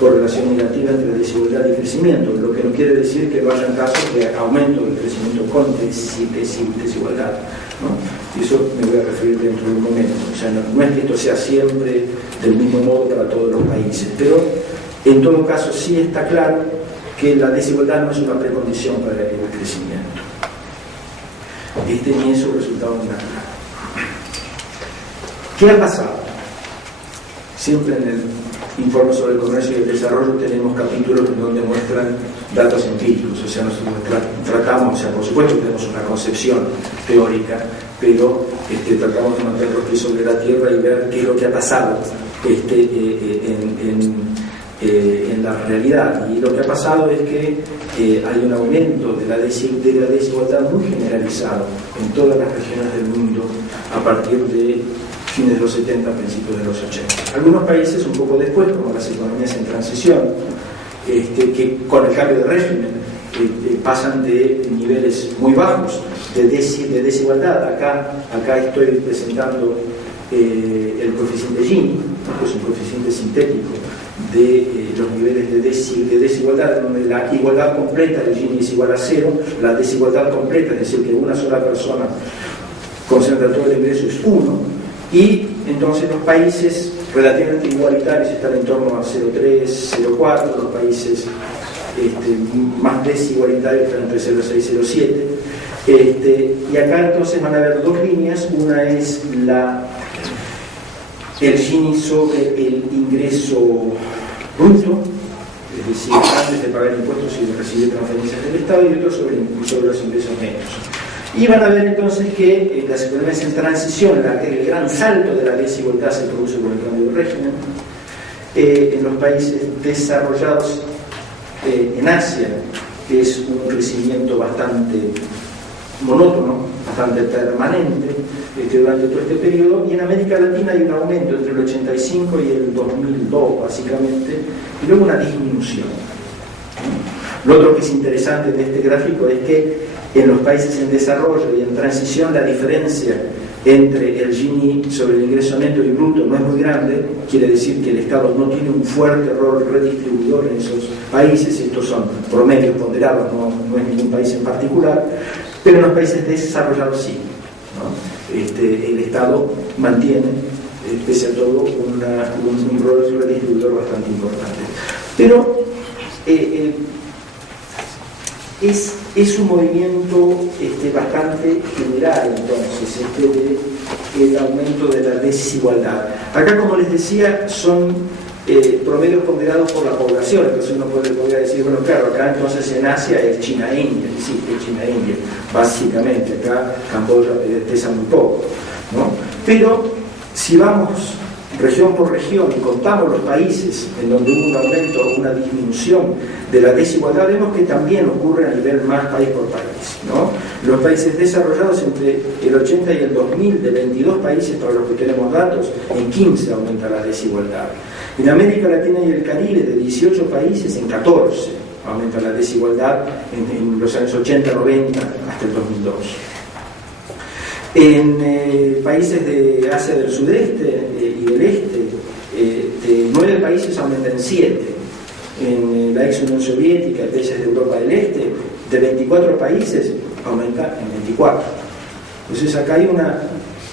correlación negativa entre desigualdad y crecimiento, lo que no quiere decir que no hayan casos de aumento del crecimiento con desigualdad, ¿no? Y eso me voy a referir dentro de un momento. O sea, no es que esto sea siempre del mismo modo para todos los países, pero en todo caso sí está claro que la desigualdad no es una precondición para el crecimiento. Ni eso resultado de nada. ¿Qué ha pasado? Siempre en el informe sobre el comercio y el desarrollo tenemos capítulos en donde muestran datos empíricos, o sea, nosotros tratamos, o sea, por supuesto tenemos una concepción teórica, pero tratamos de mantener los pies sobre la tierra y ver qué es lo que ha pasado en la realidad. Y lo que ha pasado es que hay un aumento de la desigualdad muy generalizado en todas las regiones del mundo a partir de fines de los 70, principios de los 80. Algunos países un poco después, como las economías en transición, que con el cambio de régimen pasan de niveles muy bajos de desigualdad. Acá estoy presentando el coeficiente Gini, que es un coeficiente sintético de los niveles de desigualdad, donde la igualdad completa de Gini es igual a 0, la desigualdad completa, es decir, que una sola persona concentra todo el ingreso, es 1, y entonces los países relativamente igualitarios están en torno a 0,3, 0,4, los países más desigualitarios están entre 0,6 y 0,7. Y acá entonces van a haber dos líneas, una es el Gini sobre el ingreso bruto, es decir, antes de pagar impuestos y de recibir transferencias del Estado, y otro sobre los ingresos netos. Y van a ver entonces que las economías en transición, el gran salto de la desigualdad se produce con el cambio de régimen. En los países desarrollados, en Asia, es un crecimiento bastante monótono, bastante permanente durante todo este periodo, y en América Latina hay un aumento entre el 85 y el 2002 básicamente, y luego una disminución. Lo otro que es interesante de este gráfico es que en los países en desarrollo y en transición la diferencia entre el Gini sobre el ingreso neto y bruto no es muy grande, quiere decir que el Estado no tiene un fuerte rol redistribuidor en esos países, estos son promedios ponderados, no es ningún país en particular, pero en los países desarrollados sí, ¿no? El Estado mantiene, pese a todo, un rol redistribuidor bastante importante. Pero es un movimiento bastante general, entonces, el aumento de la desigualdad. Acá, como les decía, son promedios ponderados por la población, entonces uno podría decir, bueno, claro, acá entonces en Asia es China-India, sí, es China-India, básicamente, acá Camboya pesa muy poco, ¿no? Pero si vamos región por región y contamos los países en donde hubo un aumento o una disminución de la desigualdad, vemos que también ocurre a nivel más país por país, ¿no? Los países desarrollados entre el 80 y el 2000, de 22 países para los que tenemos datos, en 15 aumenta la desigualdad. En América Latina y el Caribe, de 18 países, en 14 aumenta la desigualdad en los años 80, 90 hasta el 2002. En países de Asia del Sudeste y del Este, de 9 países aumenta en 7. En la ex Unión Soviética, países de Europa del Este, de 24 países aumenta en 24. Entonces acá hay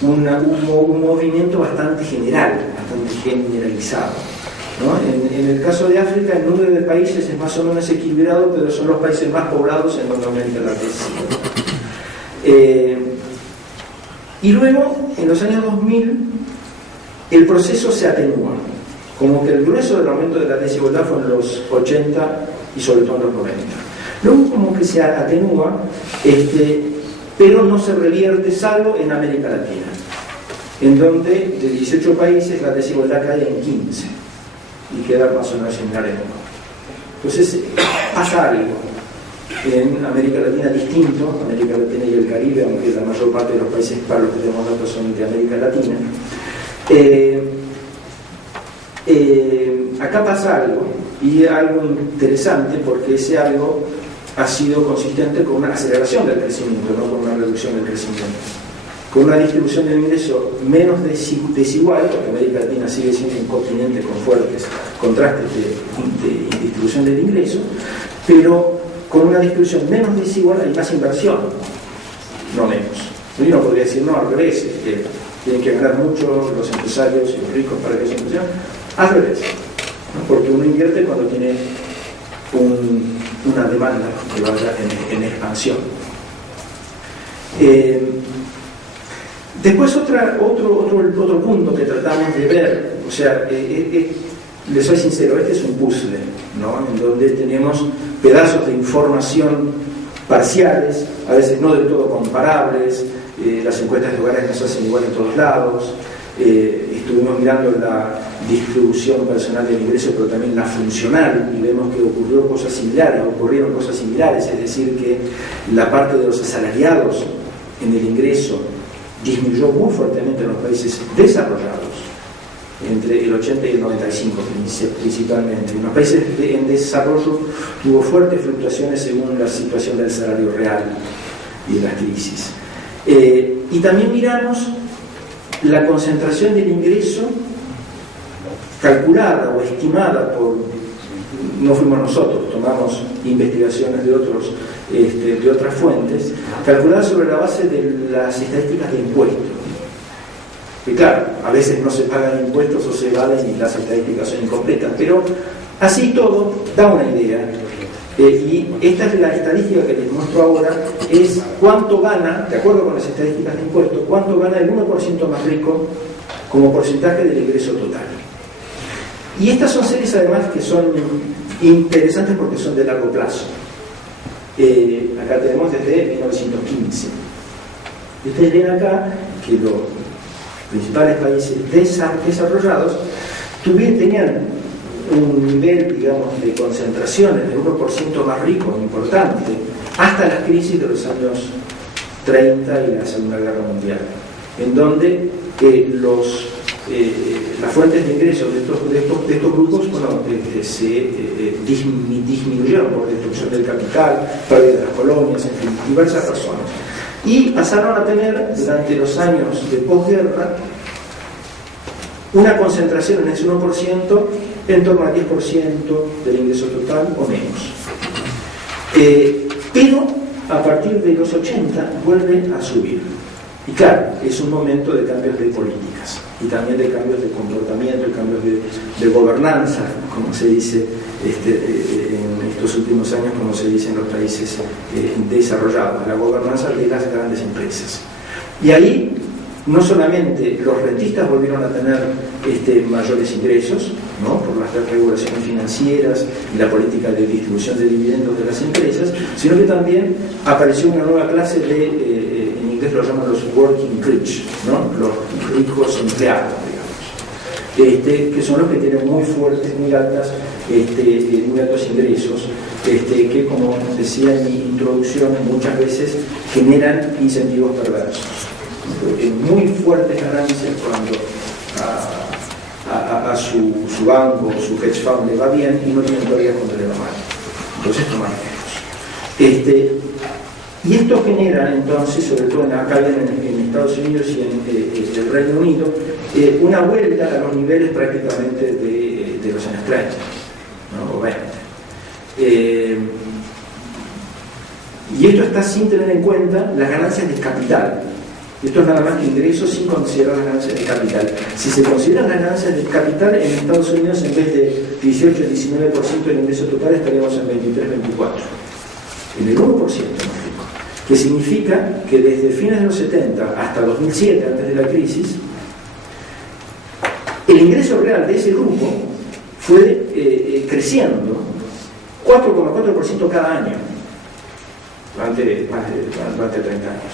un movimiento bastante general, bastante generalizado, ¿no? En el caso de África, el número de países es más o menos equilibrado, pero son los países más poblados en donde aumenta la desigualdad. Y luego, en los años 2000, el proceso se atenúa, como que el grueso del aumento de la desigualdad fue en los 80 y sobre todo en los 90. Luego como que se atenúa, pero no se revierte, salvo en América Latina, en donde de 18 países la desigualdad cae en 15 y queda más o menos en la arena. Entonces pasa algo en América Latina distinto, América Latina y el Caribe, aunque la mayor parte de los países para los que tenemos datos son de América Latina. Acá pasa algo, y algo interesante, porque ese algo ha sido consistente con una aceleración del crecimiento, no con una reducción del crecimiento, con una distribución del ingreso menos desigual, porque América Latina sigue siendo un continente con fuertes contrastes de distribución del ingreso, pero con una distribución menos desigual hay más inversión, no menos. Y uno podría decir, no, al revés, que tienen que ganar mucho los empresarios y los ricos para que haya inversión. Al revés, ¿no? Porque uno invierte cuando tiene una demanda que vaya en expansión. Después otro punto que tratamos de ver, o sea, les soy sincero, este es un puzzle, ¿no? En donde tenemos pedazos de información parciales, a veces no del todo comparables, las encuestas de hogares no se hacen igual en todos lados, estuvimos mirando la distribución personal del ingreso, pero también la funcional, y vemos que ocurrieron cosas similares, es decir, que la parte de los asalariados en el ingreso disminuyó muy fuertemente en los países desarrollados, entre el 80 y el 95 principalmente. En los países en desarrollo tuvo fuertes fluctuaciones según la situación del salario real y de las crisis. Y también miramos la concentración del ingreso calculada o estimada no fuimos nosotros, tomamos investigaciones de otras fuentes, calculada sobre la base de las estadísticas de impuestos. Y claro, a veces no se pagan impuestos o se evaden y las estadísticas son incompletas, pero así todo da una idea. Y esta es la estadística que les muestro ahora, es cuánto gana, de acuerdo con las estadísticas de impuestos, cuánto gana el 1% más rico como porcentaje del ingreso total. Y estas son series además que son interesantes porque son de largo plazo. Acá tenemos desde 1915. Y ustedes ven acá que los principales países desarrollados tenían un nivel, digamos, de concentraciones del 1% más rico, importante, hasta las crisis de los años 30 y la Segunda Guerra Mundial, en donde las fuentes de ingresos de estos grupos, bueno, se disminuyeron por destrucción del capital, pérdida de las colonias, en fin, diversas razones. Y pasaron a tener, durante los años de posguerra, una concentración en ese 1% en torno al 10% del ingreso total o menos. Pero a partir de los 80 vuelve a subir. Y claro, es un momento de cambios de políticas y también de cambios de comportamiento y cambios de gobernanza, como se dice en estos últimos años, como se dice en los países desarrollados, la gobernanza de las grandes empresas. Y ahí no solamente los rentistas volvieron a tener mayores ingresos, ¿no?, por las regulaciones financieras y la política de distribución de dividendos de las empresas, sino que también apareció una nueva clase en inglés lo llaman los working rich, ¿no?, los ricos empleados, digamos, que son los que tienen muy fuertes, muy altos ingresos, que, como decía en mi introducción, muchas veces generan incentivos perversos. Muy fuertes ganancias cuando a su banco o su hedge fund le va bien y no tienen todavía cuando le va mal. Entonces toman riesgos. Y esto genera entonces, sobre todo acá en Estados Unidos y en el Reino Unido, una vuelta a los niveles prácticamente de los años 30, ¿no?, o 20. Y esto está sin tener en cuenta las ganancias del capital. Esto es nada más que ingresos sin considerar las ganancias del capital. Si se consideran las ganancias del capital, en Estados Unidos en vez de 18-19% del ingreso total estaríamos en 23-24%. En el 1% más rico. Que significa que desde fines de los 70 hasta 2007, antes de la crisis, el ingreso real de ese grupo fue creciendo 4,4% cada año durante 30 años.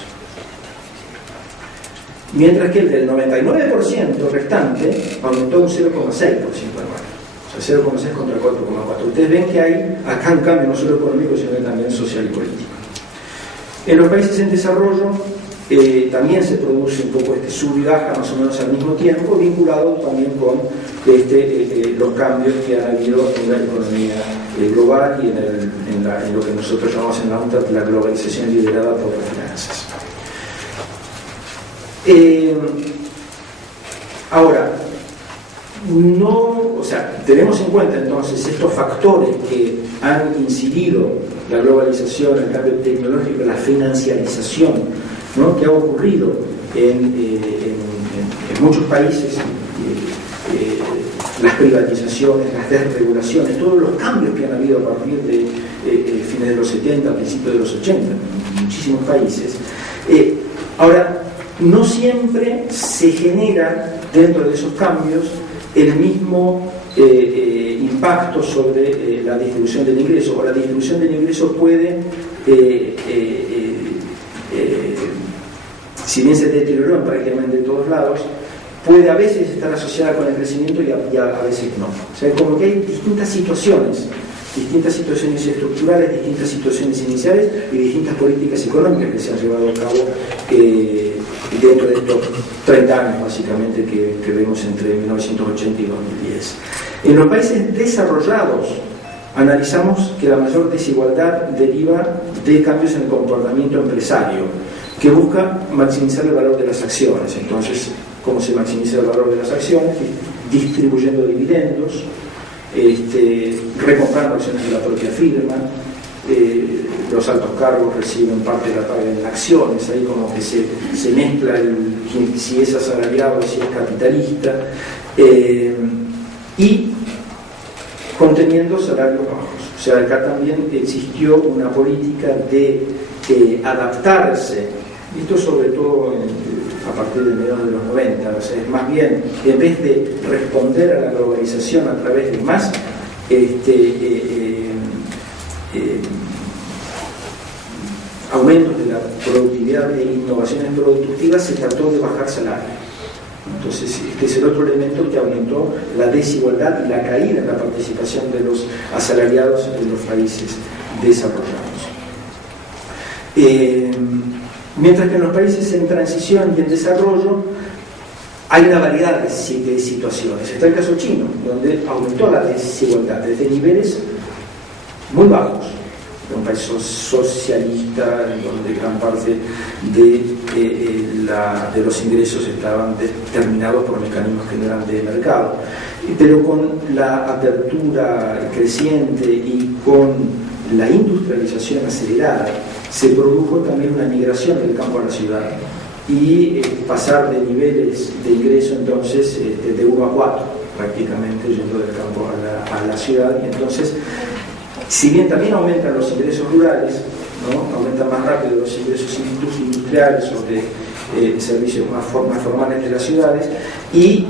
Mientras que el del 99% restante aumentó un 0,6% anual. O sea, 0,6 contra 4,4. Ustedes ven que hay acá un cambio no solo económico, sino también social y político. En los países en desarrollo también se produce un poco sub y baja más o menos al mismo tiempo, vinculado también con los cambios que han habido en la economía global y en lo que nosotros llamamos en la UNTAD la globalización liderada por las finanzas. Ahora, no, o sea, tenemos en cuenta entonces estos factores que han incidido, la globalización, el cambio tecnológico, la financiarización, ¿no?, que ha ocurrido en muchos países, las privatizaciones, las desregulaciones, todos los cambios que han habido a partir de fines de los 70, principios de los 80, en muchísimos países. Ahora, no siempre se genera dentro de esos cambios el mismo impacto sobre la distribución del ingreso, o la distribución del ingreso puede, si bien se deterioró en prácticamente todos lados, puede a veces estar asociada con el crecimiento y a veces no. O sea, como que hay distintas situaciones estructurales, distintas situaciones iniciales y distintas políticas económicas que se han llevado a cabo dentro de estos 30 años básicamente que vemos entre 1980 y 2010. En los países desarrollados analizamos que la mayor desigualdad deriva de cambios en el comportamiento empresario, que busca maximizar el valor de las acciones. Entonces, ¿cómo se maximiza el valor de las acciones? Distribuyendo dividendos, recomprando acciones de la propia firma, los altos cargos reciben parte de la paga en acciones, ahí como que se mezcla si es asalariado, si es capitalista, y conteniendo salarios bajos. O sea, acá también existió una política de adaptarse, esto sobre todo a partir de mediados de los 90, o sea, es más bien, en vez de responder a la globalización a través de más aumentos de la productividad e innovaciones productivas, se trató de bajar salario. Entonces, este es el otro elemento que aumentó la desigualdad y la caída en la participación de los asalariados en los países desarrollados. Mientras que en los países en transición y en desarrollo hay una variedad de situaciones. Está el caso chino, donde aumentó la desigualdad desde niveles muy bajos, de un país socialista, donde gran parte de los ingresos estaban determinados por mecanismos que no eran de mercado. Pero con la apertura creciente y con la industrialización acelerada, se produjo también una migración del campo a la ciudad y pasar de niveles de ingreso entonces de 1 a 4 prácticamente, yendo del campo a la ciudad. Y entonces, si bien también aumentan los ingresos rurales, ¿no?, aumentan más rápido los ingresos industriales o de servicios más formales de las ciudades, y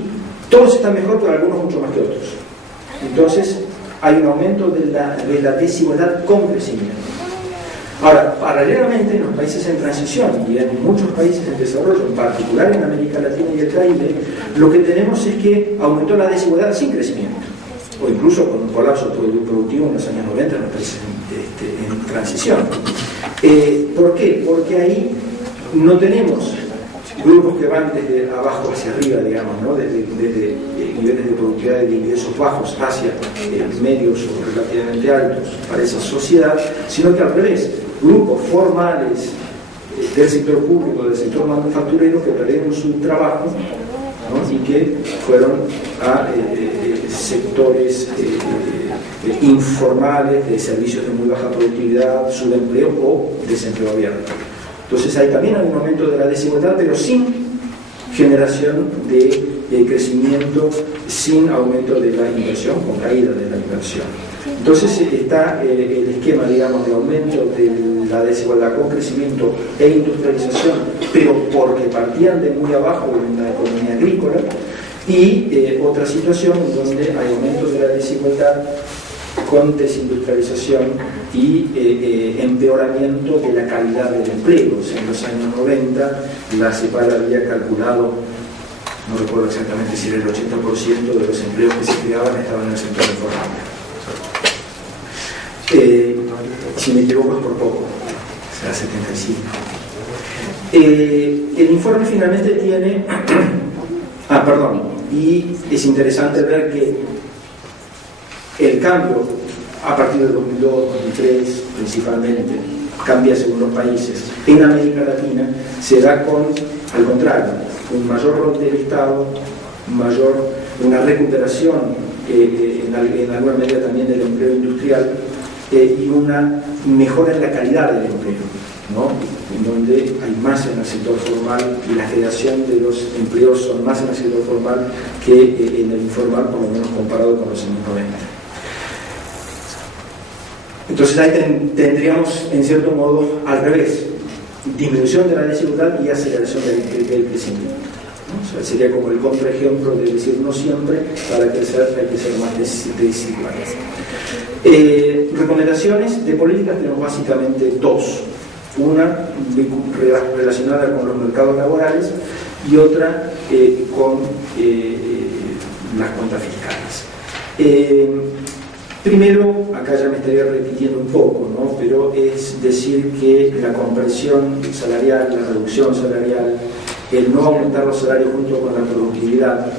todos están mejor, pero algunos mucho más que otros. Entonces hay un aumento de la desigualdad con crecimiento. Ahora, paralelamente, en los países en transición y en muchos países en desarrollo, en particular en América Latina y el Caribe, lo que tenemos es que aumentó la desigualdad sin crecimiento, o incluso con un colapso productivo en los años 90 en los países en transición. ¿Por qué? Porque ahí no tenemos grupos que van desde abajo hacia arriba, digamos, ¿no?, desde niveles de productividad de ingresos bajos hacia medios o relativamente altos para esa sociedad, sino que al revés, grupos formales del sector público, del sector manufacturero, que perdieron su trabajo, ¿no?, y que fueron a sectores informales de servicios de muy baja productividad, subempleo o desempleo abierto. Entonces ahí también hay un aumento de la desigualdad, pero sin generación de crecimiento, sin aumento de la inversión, con caída de la inversión. Entonces está el esquema, digamos, de aumento de la desigualdad con crecimiento e industrialización, pero porque partían de muy abajo en la economía agrícola, y otra situación en donde hay aumento de la desigualdad con desindustrialización y empeoramiento de la calidad del empleo. O sea, en los años 90 la CEPAL había calculado, no recuerdo exactamente si era el 80% de los empleos que se creaban estaban en el sector informal. Si me equivoco es por poco, o sea, 75. El informe finalmente tiene... y es interesante ver que el cambio a partir del 2002, 2003 principalmente, cambia según los países. En América Latina se da con, al contrario, un mayor rol del Estado, mayor una recuperación en alguna medida también del empleo industrial y una mejora en la calidad del empleo, ¿no? En donde hay más en el sector formal y la generación de los empleos son más en el sector formal que en el informal, por lo menos comparado con los años 90. Entonces ahí tendríamos en cierto modo al revés, disminución de la desigualdad y aceleración del crecimiento, ¿no? O sea, sería como el contraejemplo de decir no siempre para crecer hay que ser más desiguales. Recomendaciones de políticas tenemos básicamente dos. Una relacionada con los mercados laborales y otra con las cuentas fiscales. Primero, acá ya me estaría repitiendo un poco, ¿no? Pero es decir que la compresión salarial, la reducción salarial, el no aumentar los salarios junto con la productividad,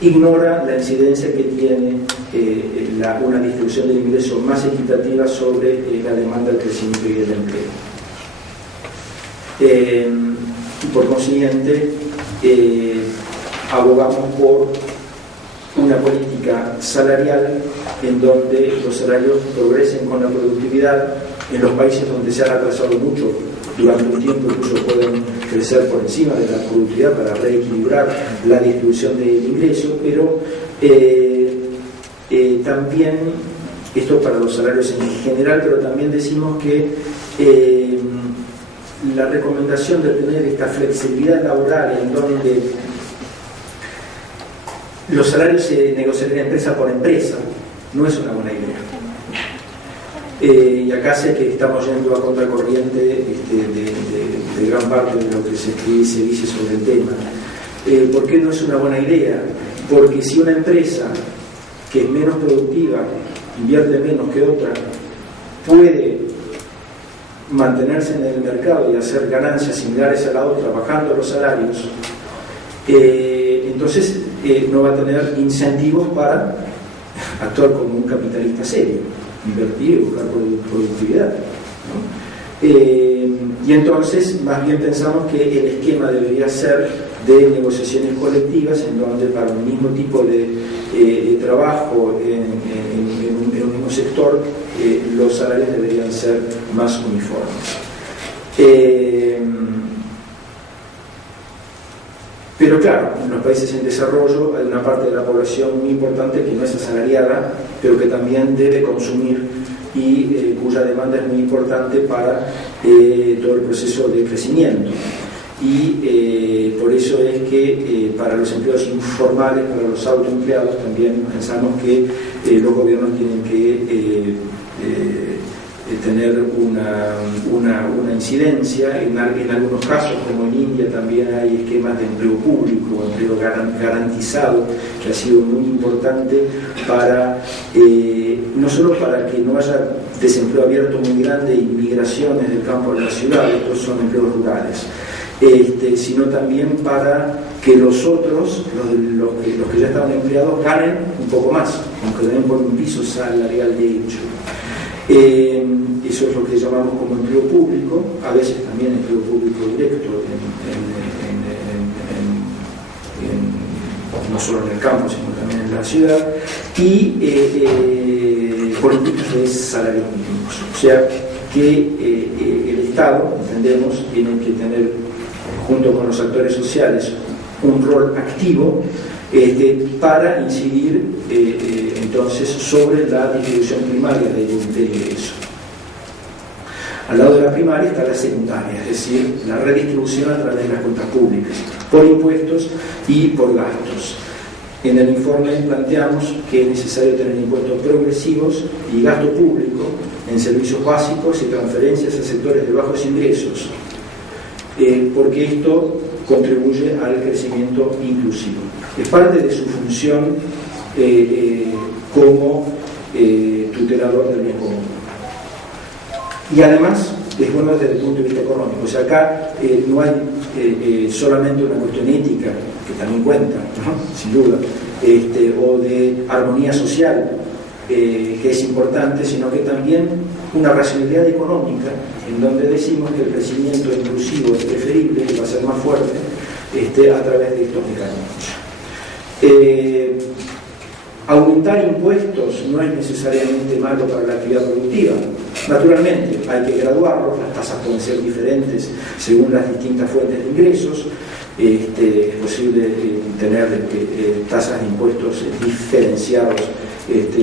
ignora la incidencia que tiene una distribución del ingreso más equitativa sobre la demanda, el crecimiento y el empleo. Y por consiguiente, abogamos por una política salarial en donde los salarios progresen con la productividad. En los países donde se han atrasado mucho durante un tiempo incluso pueden crecer por encima de la productividad para reequilibrar la distribución del ingreso, pero también, esto para los salarios en general, pero también decimos que la recomendación de tener esta flexibilidad laboral en donde los salarios se negociarían empresa por empresa no es una buena idea. Y acá sé que estamos yendo a contracorriente de gran parte de lo que se dice sobre el tema. ¿Por qué no es una buena idea? Porque si una empresa que es menos productiva, invierte menos que otra, puede mantenerse en el mercado y hacer ganancias similares a la otra bajando los salarios, entonces no va a tener incentivos para actuar como un capitalista serio, invertir y buscar productividad, ¿no? Y entonces más bien pensamos que el esquema debería ser de negociaciones colectivas en donde para un mismo tipo de trabajo en un mismo sector los salarios deberían ser más uniformes. Pero claro, en los países en desarrollo hay una parte de la población muy importante que no es asalariada, pero que también debe consumir y cuya demanda es muy importante para todo el proceso de crecimiento. Y por eso es que para los empleados informales, para los autoempleados, también pensamos que los gobiernos tienen que tener una incidencia. En algunos casos, como en India, también hay esquemas de empleo público, empleo garantizado, que ha sido muy importante para no solo para que no haya desempleo abierto muy grande y migraciones del campo a la ciudad, estos son empleos rurales, sino también para que los otros, los que ya estaban empleados, ganen un poco más, aunque den por un piso salarial de hecho. Eso es lo que llamamos como empleo público, a veces también empleo público directo, no solo en el campo, sino también en la ciudad, y políticas de salarios mínimos. O sea que el Estado, entendemos, tiene que tener, junto con los actores sociales, un rol activo para incidir entonces sobre la distribución primaria del ingreso. Al lado de la primaria está la secundaria, es decir, la redistribución a través de las cuentas públicas, por impuestos y por gastos. En el informe planteamos que es necesario tener impuestos progresivos y gasto público en servicios básicos y transferencias a sectores de bajos ingresos, porque esto contribuye al crecimiento inclusivo. Es parte de su función como tutelador del bien común. Y además es bueno desde el punto de vista económico. O sea, acá no hay solamente una cuestión ética, que también cuenta, ¿no? Sin duda, o de armonía social, que es importante, sino que también una racionalidad económica, en donde decimos que el crecimiento inclusivo es preferible, que va a ser más fuerte, a través de estos mecanismos. Aumentar impuestos no es necesariamente malo para la actividad productiva. Naturalmente, hay que graduarlos, las tasas pueden ser diferentes según las distintas fuentes de ingresos. Es posible tener tasas de impuestos diferenciados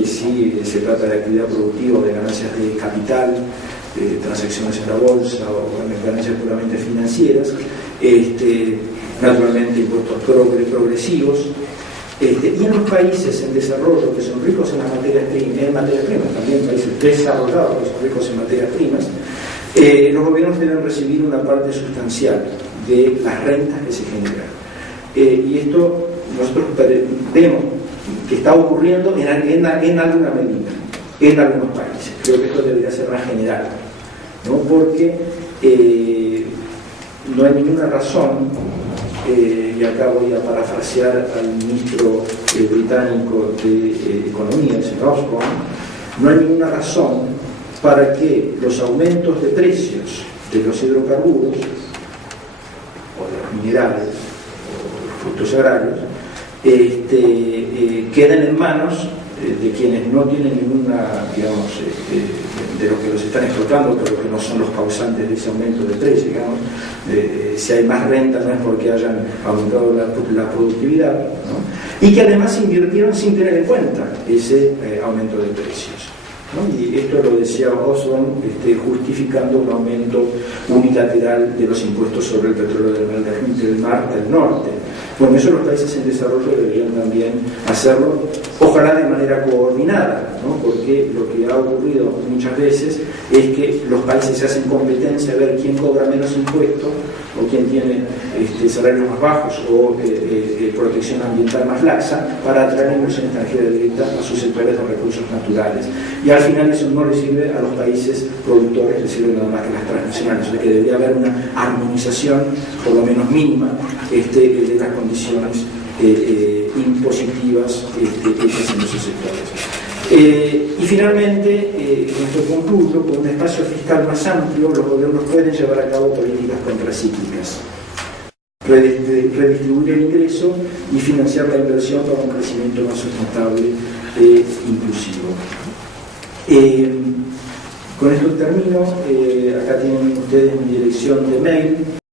si se trata de actividad productiva o de ganancias de capital, transacciones en la bolsa o ganancias puramente financieras. Naturalmente, impuestos progresivos. Y en los países en desarrollo que son ricos en las materias primas, también países desarrollados que son ricos en materias primas, los gobiernos deben recibir una parte sustancial de las rentas que se generan. Y esto nosotros vemos que está ocurriendo en alguna medida en algunos países. Creo que esto debería ser más general, ¿no? Porque no hay ninguna razón, y acá voy a parafrasear al ministro británico de Economía, el señor Osborne, no hay ninguna razón para que los aumentos de precios de los hidrocarburos o de los minerales o de los frutos agrarios queden en manos de quienes no tienen ninguna, digamos, de los que los están explotando, pero que no son los causantes de ese aumento de precios, digamos. Si hay más renta no es porque hayan aumentado la productividad, ¿no? Y que además invirtieron sin tener en cuenta ese aumento de precios, ¿no? Y esto lo decía Osborne, justificando un aumento unilateral de los impuestos sobre el petróleo del mar del norte. Bueno, eso los países en desarrollo deberían también hacerlo, ojalá de manera coordinada, ¿no? Porque lo que ha ocurrido muchas veces es que los países se hacen competencia a ver quién cobra menos impuestos o quién tiene salarios más bajos o protección ambiental más laxa para atraer inversión extranjera directa a sus sectores de recursos naturales. Y al final eso no le sirve a los países productores, le sirve nada más que a las transnacionales. O sea que debería haber una armonización, por lo menos mínima, de las condiciones impositivas hechas en esos sectores. Y finalmente, esto concluyo, con un espacio fiscal más amplio, los gobiernos pueden llevar a cabo políticas contracíclicas, redistribuir el ingreso y financiar la inversión para un crecimiento más sustentable e inclusivo. Con esto termino. Acá tienen ustedes mi dirección de mail.